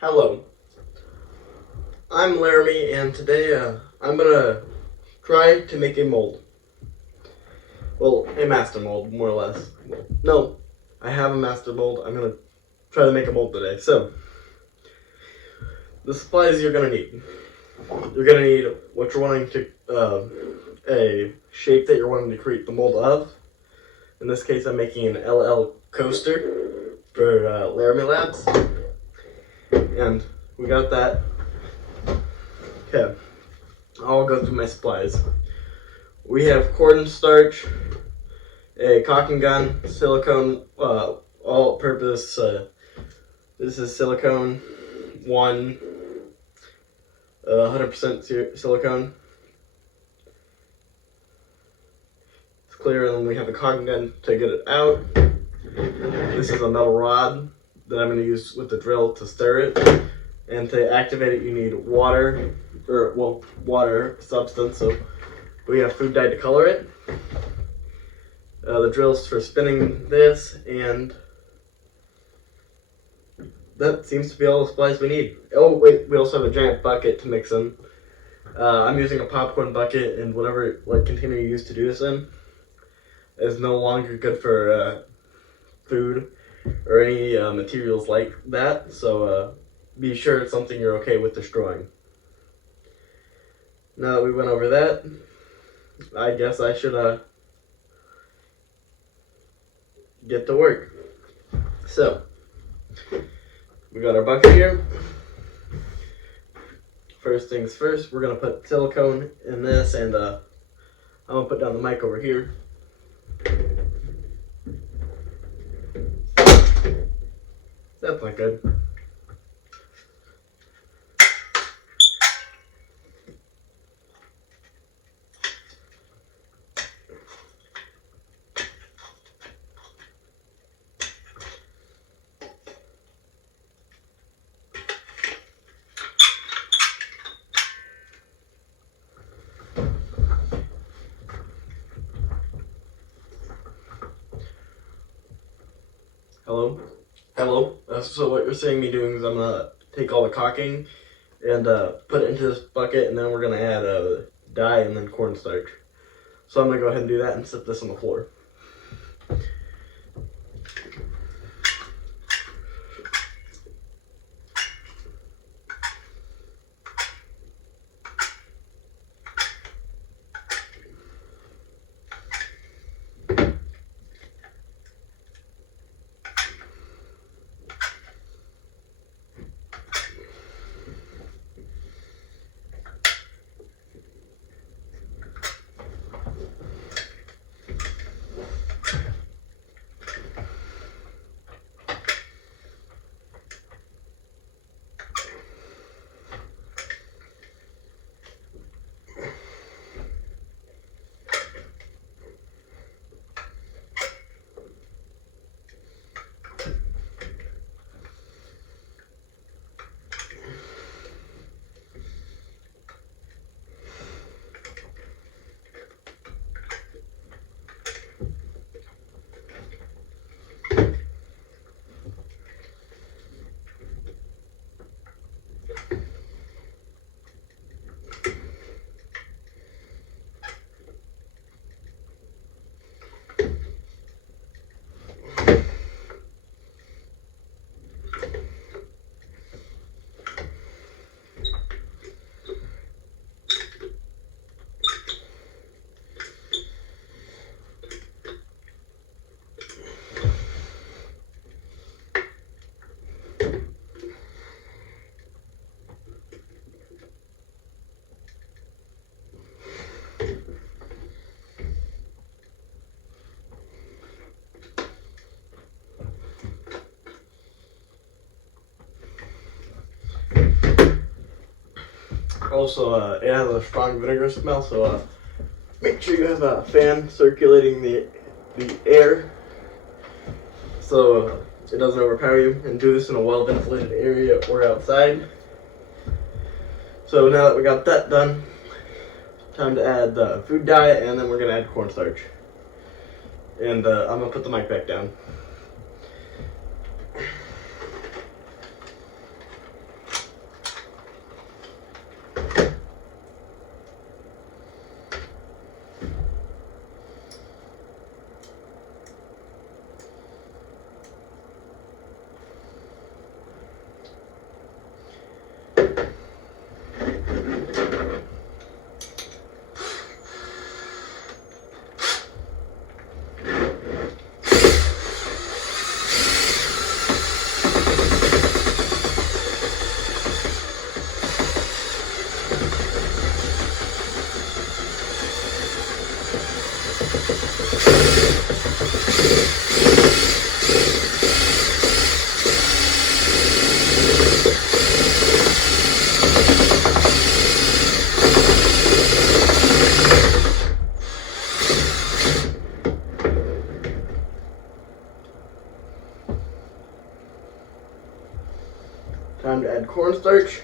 Hello, I'm Laramie, and today I'm gonna try to make a mold. Well, a master mold, more or less. No, I have a master mold. I'm gonna try to make a mold today. So, the supplies you're gonna need. You're gonna need what you're wanting to, a shape that you're wanting to create the mold of. In this case, I'm making an LL coaster for Laramie Labs, and we got that. Okay, I'll go through my supplies. We have cornstarch, a caulking gun, silicone, all-purpose. This is silicone, 100% silicone. It's clear, and then we have a caulking gun to get it out. This is a metal rod that I'm going to use with the drill to stir it. And to activate it, you need water, water substance. So we have food dye to color it. The drill's for spinning this, and that seems to be all the supplies we need. Oh wait, we also have a giant bucket to mix in. I'm using a popcorn bucket, and whatever container you used to do this in is no longer good for food or any materials like that. So be sure it's something you're okay with destroying. Now that we went over that, I guess I should get to work. So, we got our bucket here. First things first, we're going to put silicone in this, and I'm going to put down the mic over here. That's not good. Hello? Hello? So what you're seeing me doing is I'm going to take all the caulking and put it into this bucket, and then we're going to add dye and then cornstarch. So I'm going to go ahead and do that and set this on the floor. Also, it has a strong vinegar smell, so make sure you have a fan circulating the air so it doesn't overpower you, and do this in a well-ventilated area or outside. So now that we got that done, time to add the food dye, and then we're going to add cornstarch. And I'm going to put the mic back down. to add cornstarch.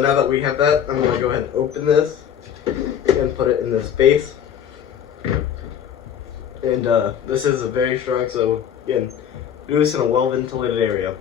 Now that we have that, I'm going to go ahead and open this and put it in this base. And this is very strong, so again, do this in a well-ventilated area.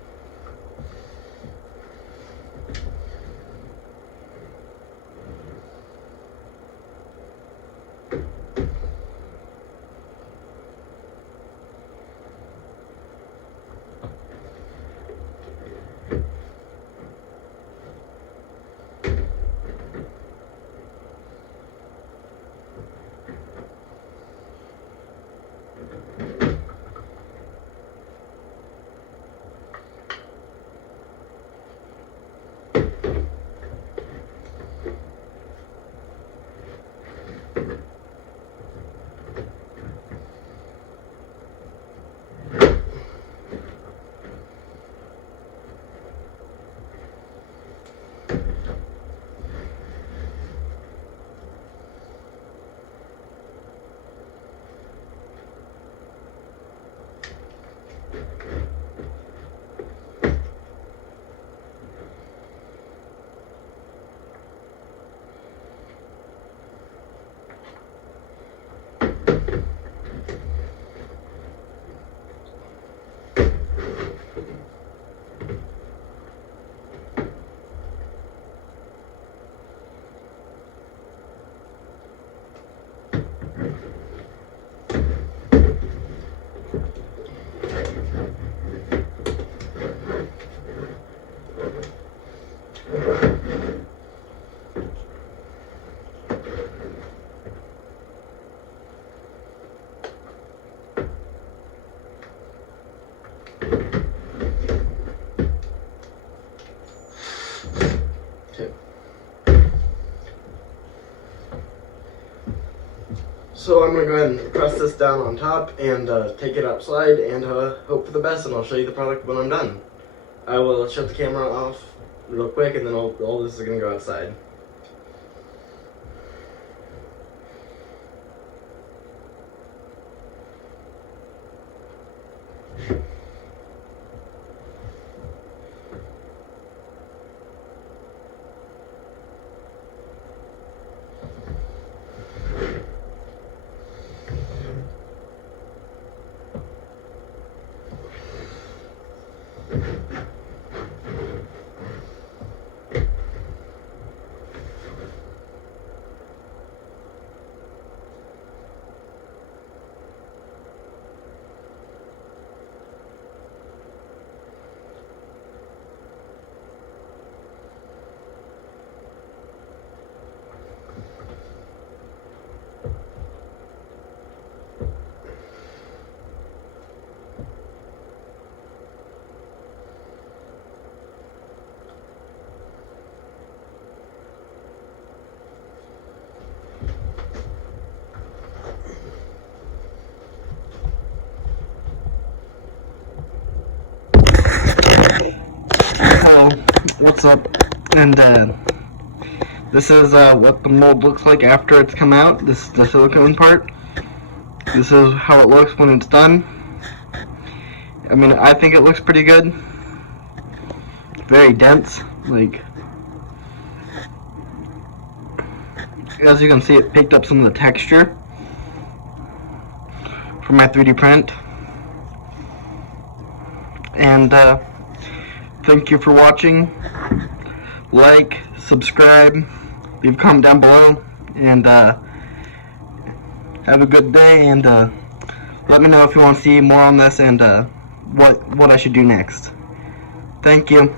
So I'm going to go ahead and press this down on top and take it outside and hope for the best, and I'll show you the product when I'm done. I will shut the camera off real quick, and then all this is going to go outside. what's up, and this is what the mold looks like after it's come out. This is the silicone part. This is how it looks when it's done. I mean, I think it looks pretty good. Very dense, like, as you can see, it picked up some of the texture from my 3D print. And thank you for watching. Like, subscribe, leave a comment down below, and have a good day, and let me know if you want to see more on this, and what I should do next. Thank you.